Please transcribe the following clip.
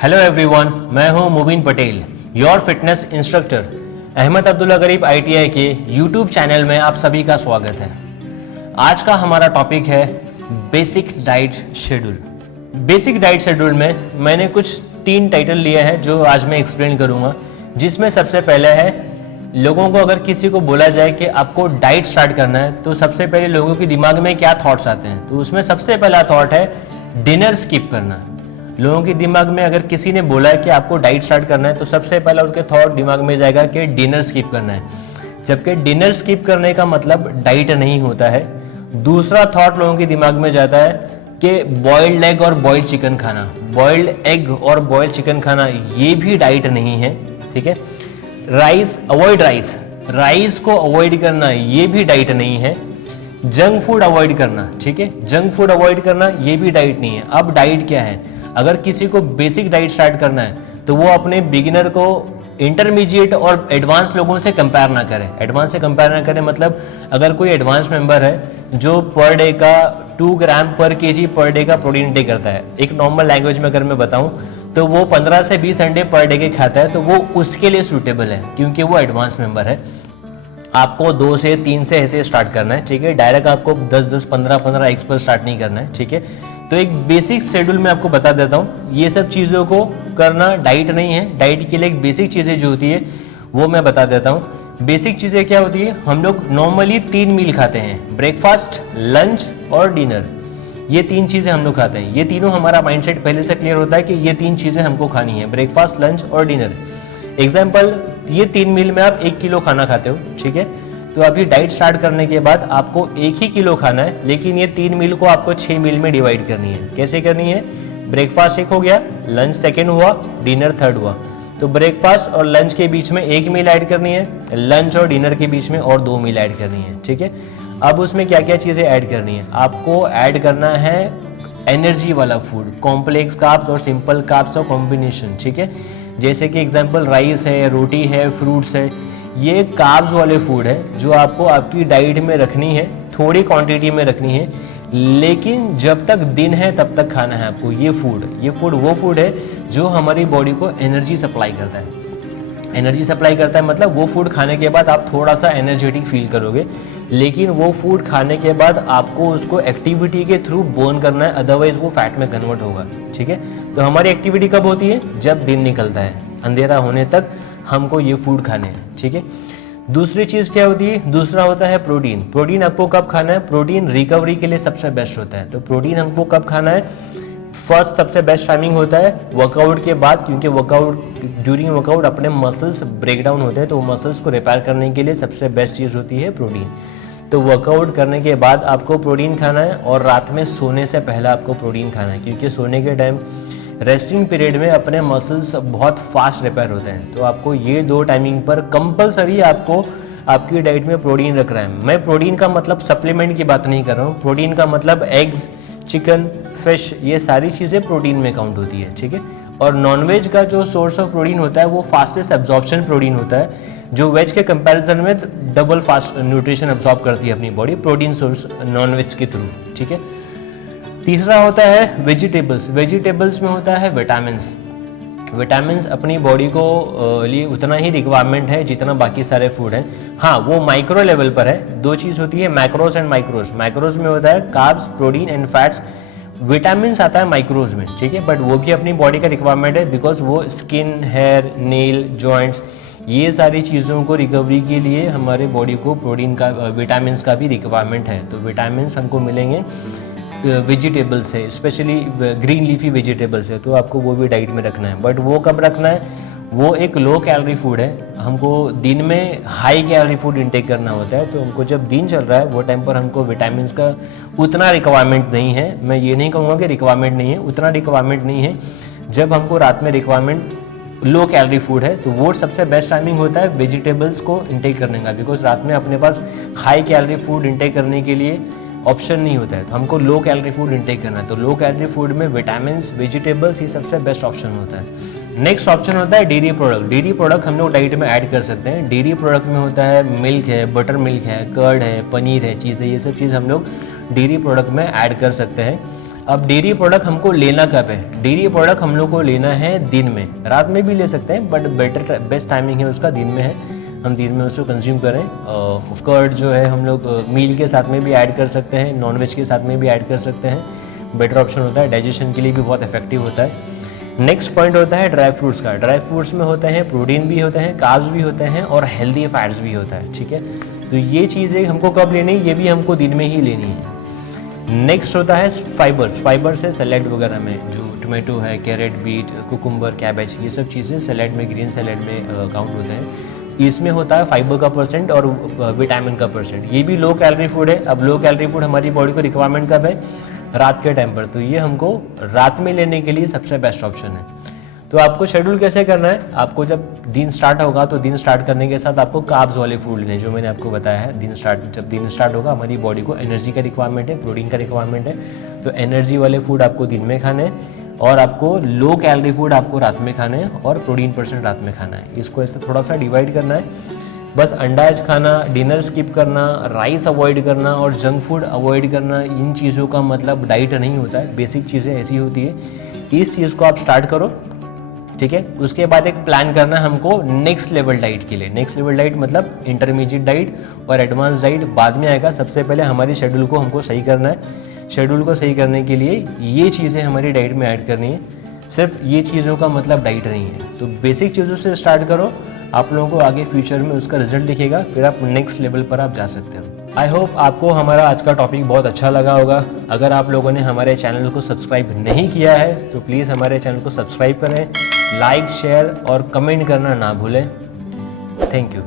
Hello everyone, मैं हूं Mubeen Patel, your fitness instructor. Ahmad Abdullah Garib ITI के यूट्यूब चैनल में आप सभी का स्वागत है। आज का हमारा टॉपिक है basic diet schedule. Basic diet schedule में मैंने कुछ 3 टाइटल लिए हैं जो आज मैं एक्सप्लेन करूंगा। जिसमें सबसे पहले है, लोगों को अगर किसी को बोला जाए कि आपको डाइट स्टार्ट करना है तो सबसे पहले लोगों के दिमाग में क्या थॉट्स आते हैं। तो उसमें सबसे पहला थॉट है डिनर स्किप करना। लोगों के दिमाग में अगर किसी ने बोला है कि आपको डाइट स्टार्ट करना है तो सबसे पहला उसके थॉट दिमाग में जाएगा कि डिनर स्किप करना है, जबकि डिनर स्किप करने का मतलब डाइट नहीं होता है। दूसरा थॉट लोगों के दिमाग में जाता है कि बॉइल्ड एग और बॉइल्ड चिकन खाना। बॉइल्ड एग और बॉइल्ड चिकन खाना ये भी डाइट नहीं है, ठीक है। राइस को अवॉइड करना ये भी डाइट नहीं है। जंक फूड अवॉइड करना, ठीक है, जंक फूड अवॉइड करना ये भी डाइट नहीं है। अब डाइट क्या है? अगर किसी को बेसिक डाइट स्टार्ट करना है तो वो अपने बिगिनर को इंटरमीडिएट और एडवांस लोगों से कंपेयर ना करें। एडवांस से कंपेयर ना करें मतलब अगर कोई एडवांस मेंबर है जो पर डे का 2 ग्राम पर केजी पर डे का प्रोटीन इंटेक करता है, एक नॉर्मल लैंग्वेज में अगर मैं बताऊं तो वो 15 से 20 अंडे पर डे के खाता है, तो वो उसके लिए सूटेबल है क्योंकि वो एडवांस मेंबर है। आपको 2 से 3 से ऐसे स्टार्ट करना है, ठीक है। डायरेक्ट आपको 10-10, 15-15 एक्स पर स्टार्ट नहीं करना है, ठीक है। तो एक बेसिक शेड्यूल मैं आपको बता देता हूँ। ये सब चीज़ों को करना डाइट नहीं है। डाइट के लिए एक बेसिक चीज़ें जो होती है वो मैं बता देता हूँ। बेसिक चीज़ें क्या होती है? हम लोग नॉर्मली 3 मील खाते हैं, ब्रेकफास्ट, लंच और डिनर। ये 3 चीज़ें हम लोग खाते हैं। ये तीनों हमारा माइंडसेट पहले से क्लियर होता है कि ये 3 चीज़ें हमको खानी है, ब्रेकफास्ट, लंच और डिनर। एग्जाम्पल, ये 3 मील में आप 1 किलो खाना खाते हो, ठीक है। तो अभी डाइट स्टार्ट करने के बाद आपको 1 ही किलो खाना है, लेकिन ये 3 मील को आपको 6 मील में डिवाइड करनी है। कैसे करनी है? ब्रेकफास्ट 1 हो गया, लंच 2nd हुआ, डिनर 3rd हुआ। तो ब्रेकफास्ट और लंच के बीच में 1 मील ऐड करनी है, लंच और डिनर के बीच में और 2 मील ऐड करनी है, ठीक है। अब उसमें क्या क्या चीज़ें ऐड करनी है? आपको ऐड करना है एनर्जी वाला फूड, कॉम्प्लेक्स कार्ब्स और सिंपल कार्ब्स का कॉम्बिनेशन, ठीक है। जैसे कि एग्जाम्पल राइस है, रोटी है, फ्रूट्स है। ये कार्ब्स वाले फूड है जो आपको आपकी डाइट में रखनी है, थोड़ी क्वांटिटी में रखनी है, लेकिन जब तक दिन है तब तक खाना है आपको। ये फूड वो फूड है जो हमारी बॉडी को एनर्जी सप्लाई करता है। एनर्जी सप्लाई करता है मतलब वो फूड खाने के बाद आप थोड़ा सा एनर्जेटिक फील करोगे, लेकिन वो फूड खाने के बाद आपको उसको एक्टिविटी के थ्रू बर्न करना है, अदरवाइज वो फैट में कन्वर्ट होगा, ठीक है। तो हमारी एक्टिविटी कब होती है? जब दिन निकलता है, अंधेरा होने तक हमको ये फूड खाने हैं, ठीक है। दूसरी चीज़ क्या होती है? दूसरा होता है प्रोटीन। प्रोटीन आपको कब खाना है? प्रोटीन रिकवरी के लिए सबसे बेस्ट होता है। तो प्रोटीन हमको कब खाना है? फर्स्ट सबसे बेस्ट टाइमिंग होता है वर्कआउट के बाद, क्योंकि ड्यूरिंग वर्कआउट अपने मसल्स ब्रेक डाउन होते हैं, तो मसल्स को रिपेयर करने के लिए सबसे बेस्ट चीज़ होती है प्रोटीन। तो वर्कआउट करने के बाद आपको प्रोटीन खाना है और रात में सोने से पहले आपको प्रोटीन खाना है, क्योंकि सोने के टाइम रेस्टिंग पीरियड में अपने मसल्स बहुत फास्ट रिपेयर होते हैं। तो आपको ये 2 टाइमिंग पर कंपलसरी आपको आपकी डाइट में प्रोटीन रख रहा है। मैं प्रोटीन का मतलब सप्लीमेंट की बात नहीं कर रहा हूँ। प्रोटीन का मतलब एग्स, चिकन, फिश, ये सारी चीज़ें प्रोटीन में काउंट होती है, ठीक है। और नॉनवेज का जो सोर्स ऑफ प्रोटीन होता है वो फास्टेस्ट एब्जॉर्प्शन प्रोटीन होता है, जो वेज के कंपैरिजन में डबल फास्ट न्यूट्रिशन एब्जॉर्ब करती है अपनी बॉडी प्रोटीन सोर्स नॉनवेज के थ्रू, ठीक है। तीसरा होता है वेजिटेबल्स। वेजिटेबल्स में होता है विटामिन्स अपनी बॉडी को लिए उतना ही रिक्वायरमेंट है जितना बाकी सारे फूड हैं। हाँ, वो माइक्रो लेवल पर है। 2 चीज़ होती है, मैक्रोस एंड माइक्रोस। मैक्रोस में होता है carbs, protein and fats. Vitamins आता है माइक्रोज में, ठीक है, बट वो भी अपनी बॉडी का रिक्वायरमेंट है, बिकॉज वो स्किन, हेयर, नेल, जॉइंट्स, ये सारी चीज़ों को रिकवरी के लिए हमारे बॉडी को प्रोटीन का, विटामिन्स का भी रिक्वायरमेंट है। तो विटामिन्स हमको मिलेंगे वेजिटेबल से, स्पेशली ग्रीन लीफी वेजिटेबल से, तो आपको वो भी डाइट में रखना है। बट वो कब रखना है? वो एक लो कैलोरी फूड है। हमको दिन में हाई कैलोरी फूड इंटेक करना होता है। तो हमको जब दिन चल रहा है वो टाइम पर हमको विटामिन्स का उतना रिक्वायरमेंट नहीं है। मैं ये नहीं कहूँगा कि रिक्वायरमेंट नहीं है, उतना रिक्वायरमेंट नहीं है। जब हमको रात में रिक्वायरमेंट लो कैलोरी फूड है तो वो सबसे बेस्ट टाइमिंग होता है वेजिटेबल्स को इंटेक करने का, बिकॉज रात में अपने पास हाई कैलोरी फूड इंटेक करने के लिए ऑप्शन नहीं होता है। तो हमको लो कैलोरी फूड इंटेक करना है। तो लो कैलोरी फूड में विटामिन्स, वेजिटेबल्स, ये सबसे बेस्ट ऑप्शन होता है। नेक्स्ट ऑप्शन होता है डेयरी प्रोडक्ट। डेयरी प्रोडक्ट हम लोग डाइट में ऐड कर सकते हैं। डेयरी प्रोडक्ट में होता है मिल्क है, बटर मिल्क है, कर्ड है, पनीर है, चीज़ है, ये सब चीज़ हम लोग डेयरी प्रोडक्ट में ऐड कर सकते हैं। अब डेयरी प्रोडक्ट हमको लेना कब है? डेयरी प्रोडक्ट हम लोग को लेना है दिन में, रात में भी ले सकते हैं बट बेस्ट टाइमिंग है उसका दिन में है, हम दिन में उसको कंज्यूम करें। कर्ड जो है हम लोग मील के साथ में भी ऐड कर सकते हैं, नॉनवेज के साथ में भी ऐड कर सकते हैं, बेटर ऑप्शन होता है, डाइजेशन के लिए भी बहुत इफेक्टिव होता है। नेक्स्ट पॉइंट होता है ड्राई फ्रूट्स का। ड्राई फ्रूट्स में होते हैं प्रोटीन भी होते हैं, कार्ब्स भी होते हैं और हेल्दी फैट्स भी होता है, ठीक है। तो ये चीज़ें हमको कब लेनी है? ये भी हमको दिन में ही लेनी है। नेक्स्ट होता है फाइबर्स। फाइबर्स है सैलेड वगैरह में, जो टोमेटो है, कैरेट, बीट, कुकुम्बर, कैबेज, ये सब चीज़ें सैलेड में, ग्रीन सैलेड में काउंट होते हैं। इसमें होता है फाइबर का परसेंट और विटामिन का परसेंट। ये भी लो कैलोरी फूड है। अब लो कैलोरी फूड हमारी बॉडी को रिक्वायरमेंट कब है? रात के टाइम पर। तो ये हमको रात में लेने के लिए सबसे बेस्ट ऑप्शन है। तो आपको शेड्यूल कैसे करना है? आपको जब दिन स्टार्ट होगा तो दिन स्टार्ट करने के साथ आपको कार्ब्स वाले फूड लेने, जो मैंने आपको बताया है। जब दिन स्टार्ट होगा हमारी बॉडी को एनर्जी का रिक्वायरमेंट है, प्रोटीन का रिक्वायरमेंट है, तो एनर्जी वाले फूड आपको दिन में खाने हैं और आपको लो कैलोरी फूड आपको रात में खाने हैं और प्रोटीन परसेंट रात में खाना है। इसको ऐसे थोड़ा सा डिवाइड करना है। बस अंडाज खाना, डिनर स्किप करना, राइस अवॉइड करना और जंक फूड अवॉइड करना, इन चीज़ों का मतलब डाइट नहीं होता है। बेसिक चीज़ें ऐसी होती है, इस चीज़ को आप स्टार्ट करो, ठीक है। उसके बाद एक प्लान करना है हमको नेक्स्ट लेवल डाइट के लिए। नेक्स्ट लेवल डाइट मतलब इंटरमीडिएट डाइट और एडवांस डाइट बाद में आएगा। सबसे पहले हमारी शेड्यूल को हमको सही करना है। शेड्यूल को सही करने के लिए ये चीज़ें हमारी डाइट में ऐड करनी है। सिर्फ ये चीज़ों का मतलब डाइट नहीं है। तो बेसिक चीज़ों से स्टार्ट करो, आप लोगों को आगे फ्यूचर में उसका रिजल्ट दिखेगा, फिर आप नेक्स्ट लेवल पर आप जा सकते हो। आई होप आपको हमारा आज का टॉपिक बहुत अच्छा लगा होगा। अगर आप लोगों ने हमारे चैनल को सब्सक्राइब नहीं किया है तो प्लीज़ हमारे चैनल को सब्सक्राइब करें, लाइक, शेयर और कमेंट करना ना भूलें। Thank you.